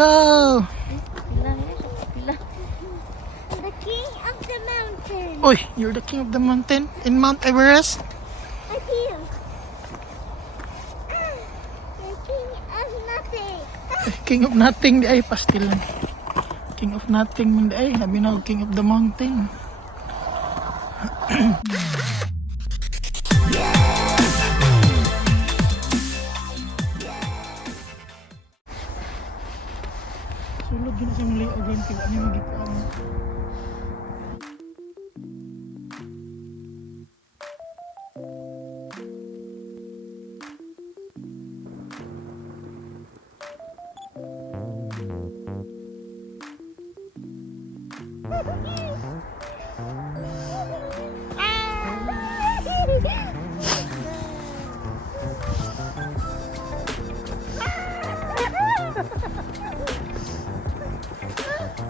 go! The king of the mountain. Oy, you're the king of the mountain in Mount Everest? I feel. The king of nothing. King of nothing di ay pastil lang. King of nothing man di ay labi na og king of the mountain. Sulod din sa mga liugan kaya ano magikuan.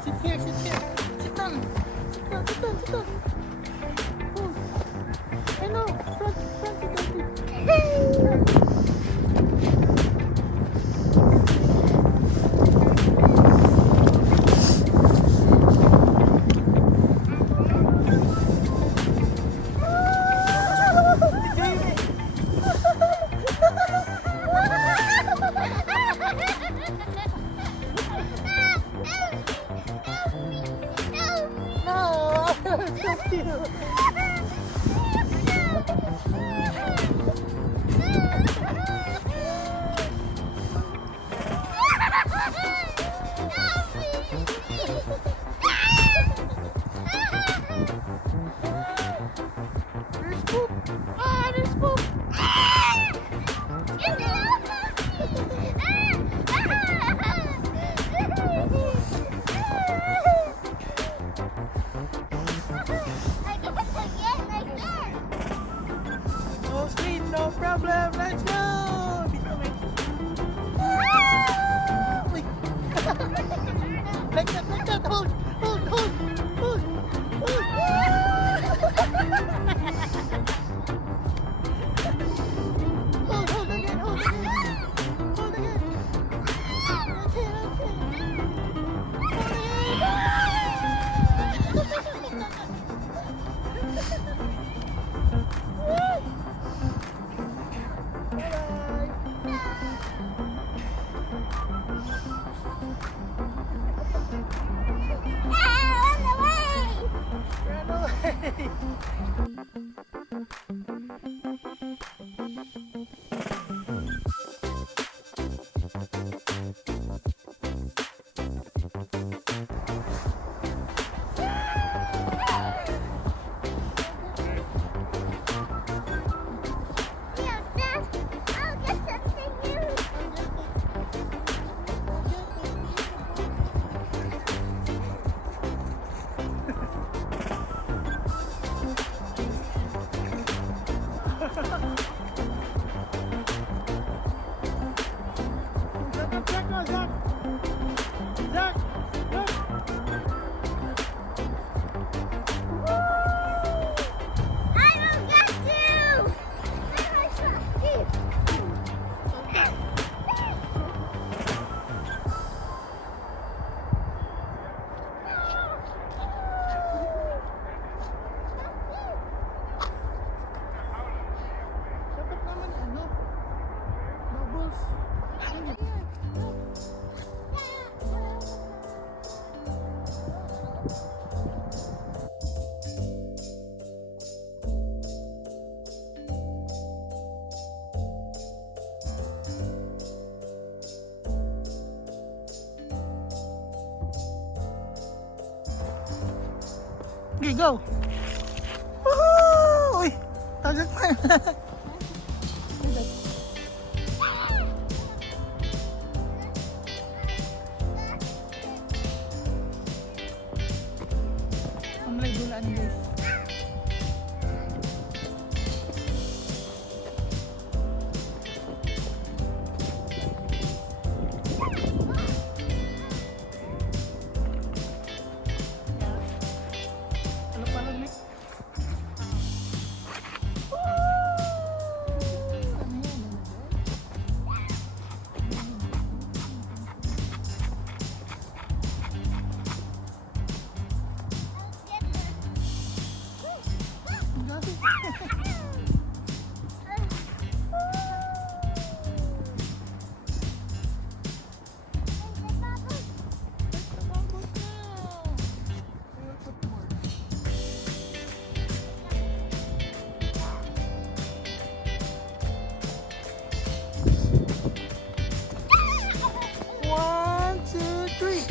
Sit here, sit here. Sit down. Sit down, sit down, sit down. Oh. I know. Front, no sleep, no problem. Let's go. Wait. Like that. Hold. Hold again. Hold again. That's it. Run away. Yeah, Dad, I'll get something new. Zach, look. I will get you. Dapat naman ano? Bubbles. Okay, go. Woohoo! Uy, tagak pa. Pamlay dulaan guys. Ano pala next? One, two, three.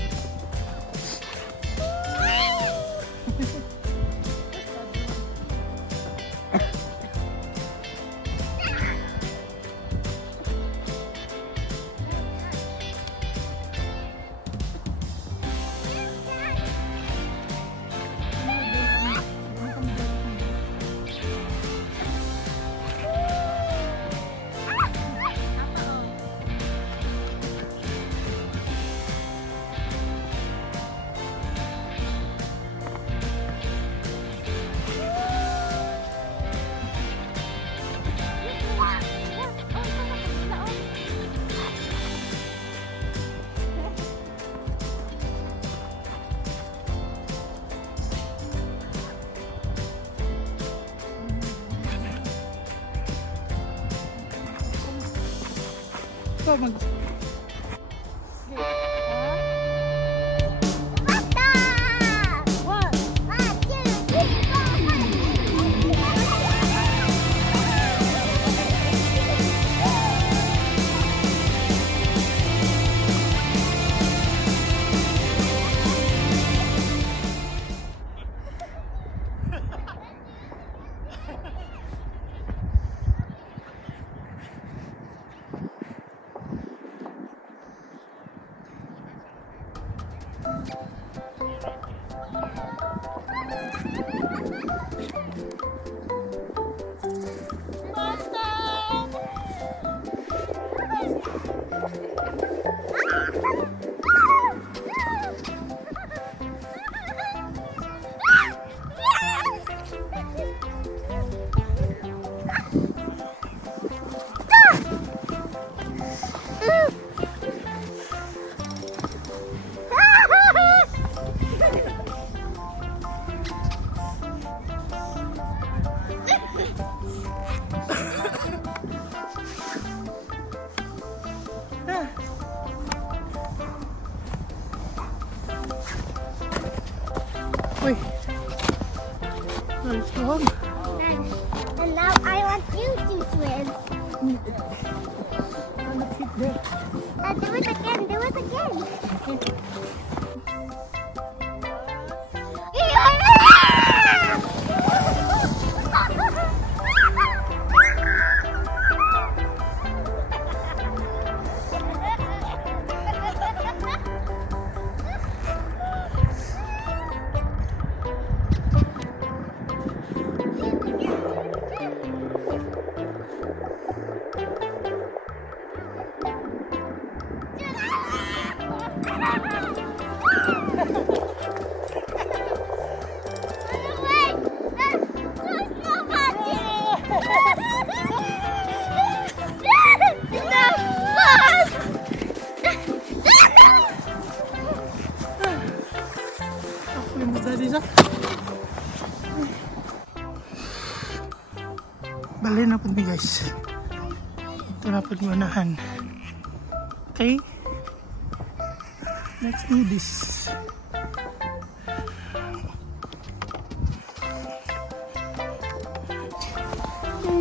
Ikaw mag... Uy. Let's go home. And now I want you to swim. Let's sit there. Do it again, do it again. Bali na po ni guys. Ito na po yung unahan. Okay? Let's do this.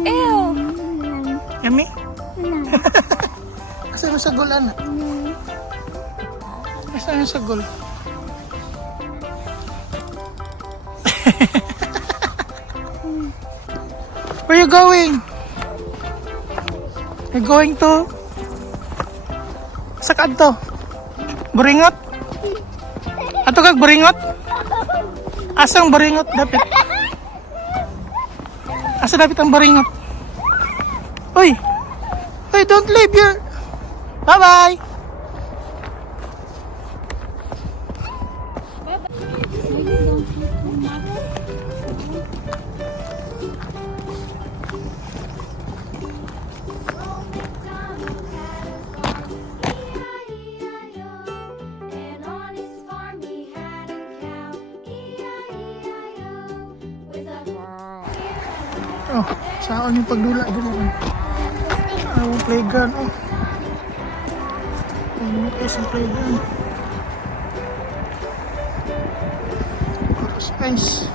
Ew! Yummy? No. Asa yung sagol, anak? Asa yung sagol? Where you going? You're going to? Sakad to? Buringot? Ato kag buringot? Asang buringot dapit? Asa dapit ang buringot? Uy! Uy, don't leave your... Bye-bye! Oh, saan yung pagdula dito? Oh, playground. Oh. Ano kayo sa playground? Paros ice.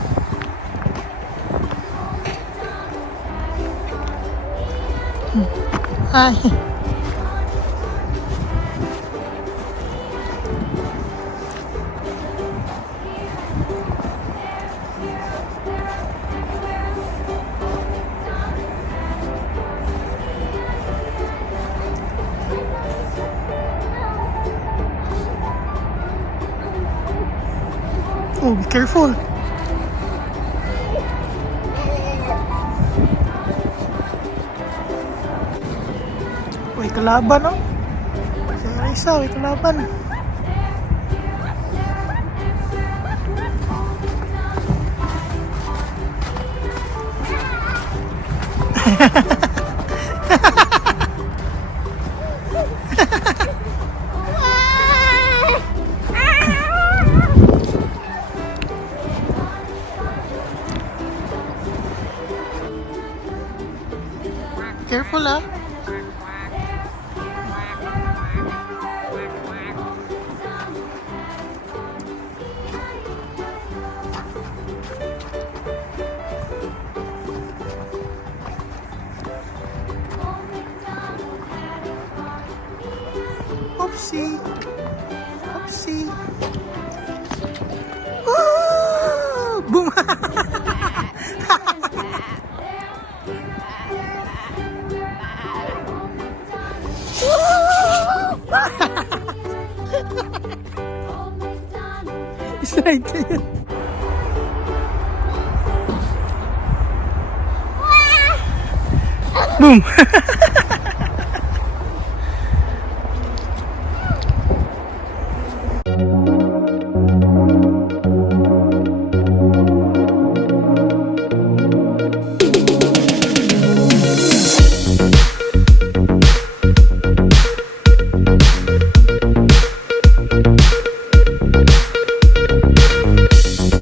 Hi. Oh, be careful. Uy, kalaban, oh. Si Risa, uy, kalaban. Careful, ah. Oopsie. Oopsie. Ooh, boom. Slide kayo. Boom.